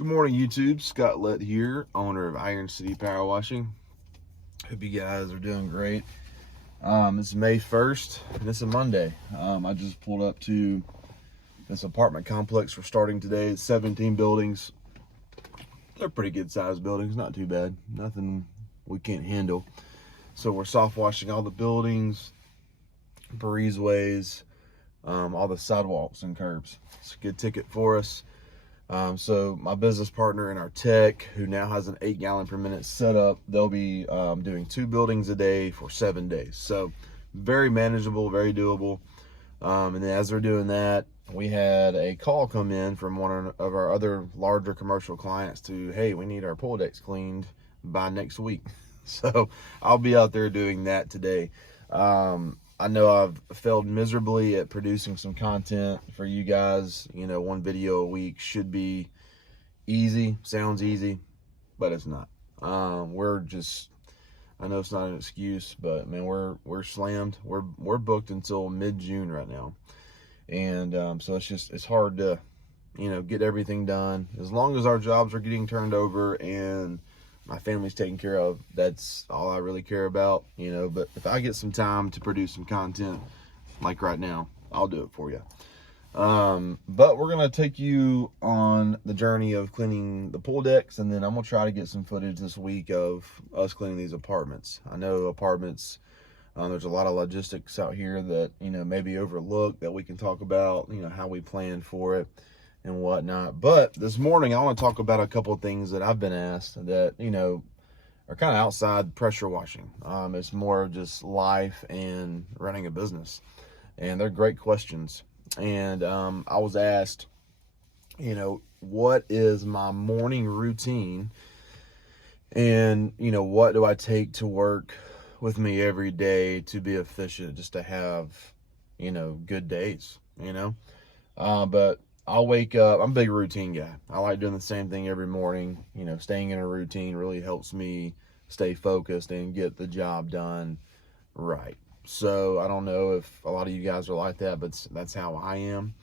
Good morning, YouTube. Scott Lett here, owner of Iron City Power Washing. Hope you guys are doing great. It's May 1st, and it's a Monday. I just pulled up to this apartment complex we're starting today. It's 17 buildings. They're pretty good sized buildings, not too bad. Nothing we can't handle. So we're soft washing all the buildings, breezeways, all the sidewalks and curbs. It's a good ticket for us. So my business partner and our tech, who now has an 8 gallon per minute setup, they'll be doing 2 buildings a day for 7 days. So very manageable, very doable. And then as they're doing that, we had a call come in from one of our other larger commercial clients to, hey, we need our pool decks cleaned by next week. So I'll be out there doing that today. I know I've failed miserably at producing some content for you guys. You know, 1 video a week should be easy, sounds easy, but it's not. We're just, I know it's not an excuse, but man, we're slammed. We're booked until mid-June right now. And so it's hard to, get everything done. As long as our jobs are getting turned over and my family's taken care of, that's all I really care about, but if I get some time to produce some content like right now, I'll do it for you. But we're going to take you on the journey of cleaning the pool decks, and then I'm going to try to get some footage this week of us cleaning these apartments. I know apartments, there's a lot of logistics out here that, maybe overlooked that we can talk about, how we plan for it and whatnot. But this morning I want to talk about a couple of things that I've been asked that are kind of outside pressure washing. It's more of just life and running a business, and they're great questions. And I was asked, what is my morning routine, and what do I take to work with me every day to be efficient, just to have good days. But I'll wake up. I'm a big routine guy. I like doing the same thing every morning. Staying in a routine really helps me stay focused and get the job done right. So I don't know if a lot of you guys are like that, but that's how I am.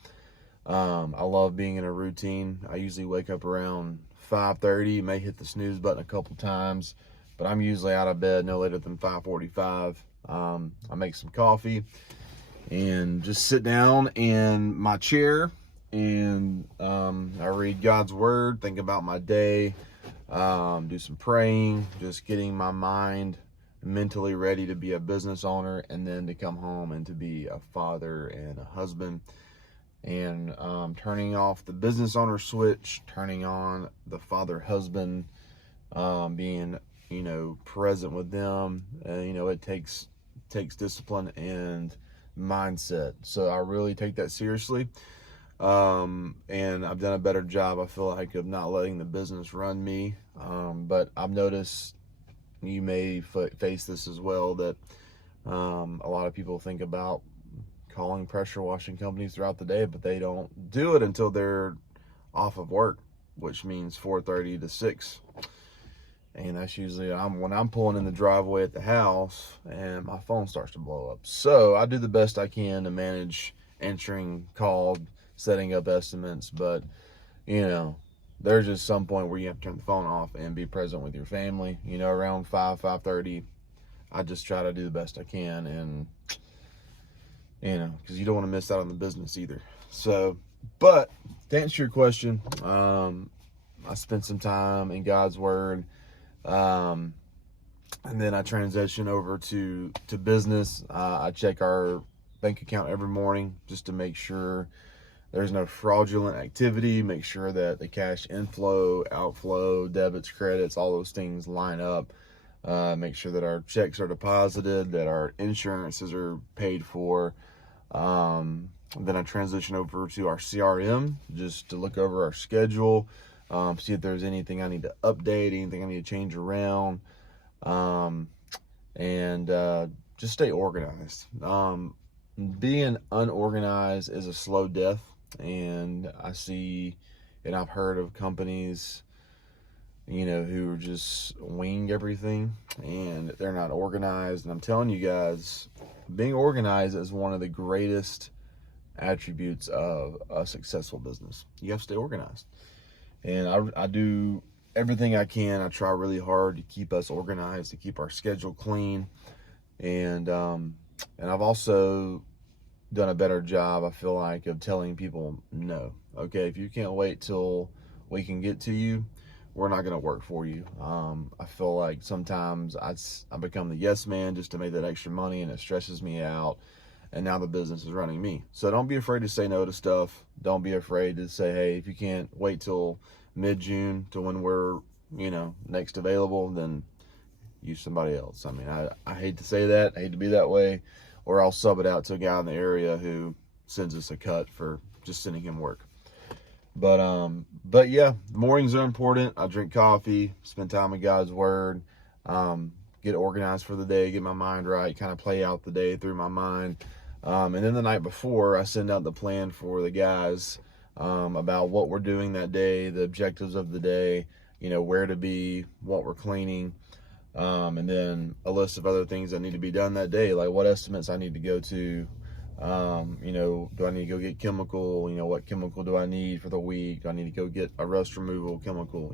I love being in a routine. I usually wake up around 5:30, may hit the snooze button a couple times, but I'm usually out of bed no later than 5:45. I make some coffee and just sit down in my chair, and I read God's word, think about my day, do some praying, just getting my mind mentally ready to be a business owner, and then to come home and to be a father and a husband, and turning off the business owner switch, turning on the father husband, being present with them. It takes discipline and mindset, so I really take that seriously. And I've done a better job, I feel like, of not letting the business run me. But I've noticed, you may face this as well, that a lot of people think about calling pressure washing companies throughout the day, but they don't do it until they're off of work, which means 4:30 to 6. And that's usually when I'm pulling in the driveway at the house and my phone starts to blow up. So I do the best I can to manage answering calls, setting up estimates, but there's just some point where you have to turn the phone off and be present with your family. Around 5:30, I just try to do the best I can, and because you don't want to miss out on the business either. So, but to answer your question, I spent some time in God's word, and then I transition over to business. I check our bank account every morning just to make sure there's no fraudulent activity, make sure that the cash inflow, outflow, debits, credits, all those things line up. Make sure that our checks are deposited, that our insurances are paid for. Then I transition over to our CRM just to look over our schedule, see if there's anything I need to update, anything I need to change around, and just stay organized. Being unorganized is a slow death, and I see, and I've heard of companies, who are just wing everything and they're not organized. And I'm telling you guys, being organized is one of the greatest attributes of a successful business. You have to stay organized. And I do everything I can. I try really hard to keep us organized, to keep our schedule clean. And I've also done a better job, I feel like, of telling people no. Okay, if you can't wait till we can get to you, we're not going to work for you. I feel like sometimes I become the yes man just to make that extra money, and it stresses me out. And now the business is running me. So don't be afraid to say no to stuff. Don't be afraid to say, hey, if you can't wait till mid-June to when we're, next available, then use somebody else. I mean, I hate to say that. I hate to be that way. Or I'll sub it out to a guy in the area who sends us a cut for just sending him work. But yeah, mornings are important. I drink coffee, spend time with God's word, get organized for the day, get my mind right, kind of play out the day through my mind. And then the night before, I send out the plan for the guys about what we're doing that day, the objectives of the day, where to be, what we're cleaning, and then a list of other things that need to be done that day, like what estimates I need to go to. Do I need to go get chemical? What chemical do I need for the week? Do I need to go get a rust removal chemical?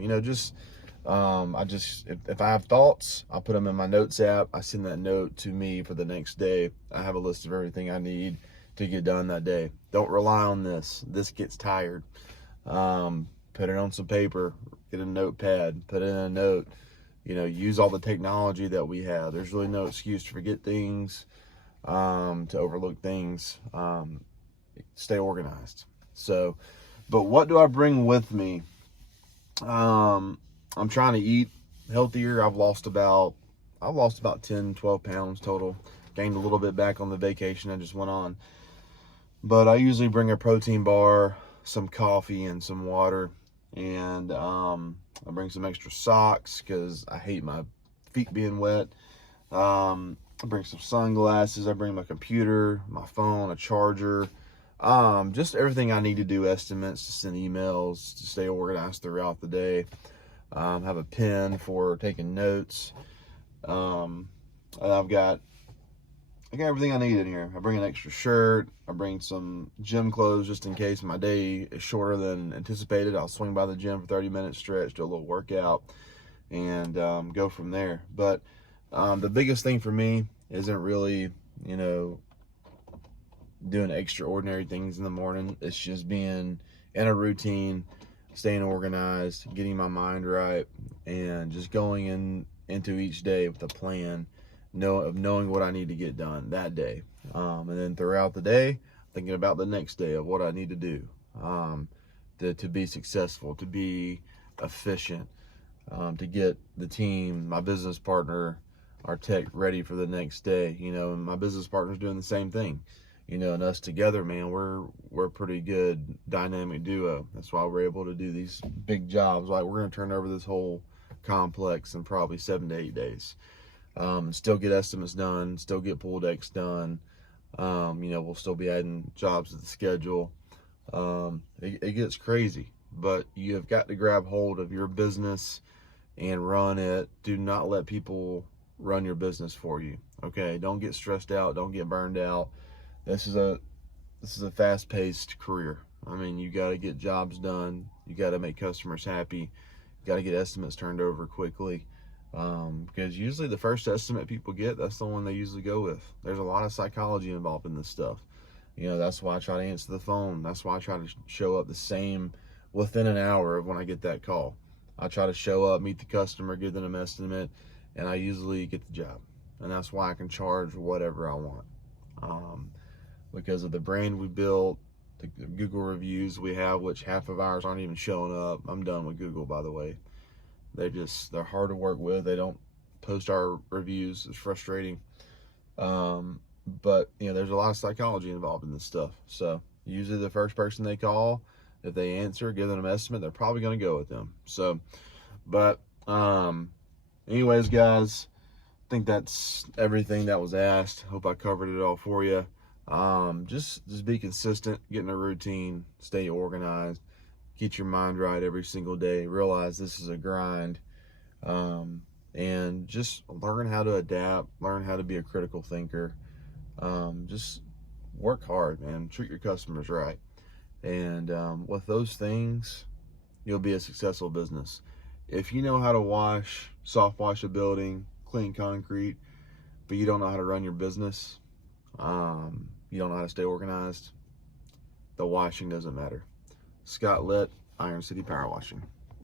If I have thoughts, I'll put them in my notes app. I send that note to me for the next day. I have a list of everything I need to get done that day. Don't rely on this. This gets tired. Put it on some paper, get a notepad, put it in a note, use all the technology that we have. There's really no excuse to forget things, to overlook things. Stay organized. So, but what do I bring with me? I'm trying to eat healthier. I've lost about 10, 12 pounds total. Gained a little bit back on the vacation I just went on. But I usually bring a protein bar, some coffee, and some water. And I bring some extra socks because I hate my feet being wet. I bring some sunglasses. I bring my computer, my phone, a charger. Just everything I need to do estimates, to send emails, to stay organized throughout the day. Have a pen for taking notes. And I got everything I need in here. I bring an extra shirt. I bring some gym clothes just in case my day is shorter than anticipated. I'll swing by the gym for 30 minutes, stretch, do a little workout, and go from there. But the biggest thing for me isn't really, doing extraordinary things in the morning. It's just being in a routine, staying organized, getting my mind right, and just going into each day with a plan, knowing what I need to get done that day. And then throughout the day, thinking about the next day of what I need to do, to be successful, to be efficient, to get the team, my business partner, our tech ready for the next day. And my business partner's doing the same thing. And us together, man, we're a pretty good dynamic duo. That's why we're able to do these big jobs. Like, we're going to turn over this whole complex in probably 7 to 8 days. Still get estimates done, still get pool decks done. We'll still be adding jobs to the schedule. It gets crazy, but you have got to grab hold of your business and run it. Do not let people run your business for you. Okay, don't get stressed out. Don't get burned out. This is a fast-paced career. I mean, you got to get jobs done. You got to make customers happy. You got to get estimates turned over quickly. Because usually the first estimate people get, that's the one they usually go with. There's a lot of psychology involved in this stuff. That's why I try to answer the phone. That's why I try to show up the same within an hour of when I get that call. I try to show up, meet the customer, give them an estimate, and I usually get the job. And that's why I can charge whatever I want. Because of the brand we built, the Google reviews we have, which half of ours aren't even showing up. I'm done with Google, by the way. They're hard to work with. They don't post our reviews. It's frustrating. But there's a lot of psychology involved in this stuff. So usually the first person they call, if they answer, give them an estimate, they're probably going to go with them. So, but anyways, guys, I think that's everything that was asked. Hope I covered it all for you. Just be consistent, get in a routine, stay organized, get your mind right every single day. Realize this is a grind, and just learn how to adapt, learn how to be a critical thinker. Just work hard, man. Treat your customers right. And with those things, you'll be a successful business. If you know how to wash, soft wash a building, clean concrete, but you don't know how to run your business, you don't know how to stay organized, the washing doesn't matter. Scott Litt, Iron City Power Washing.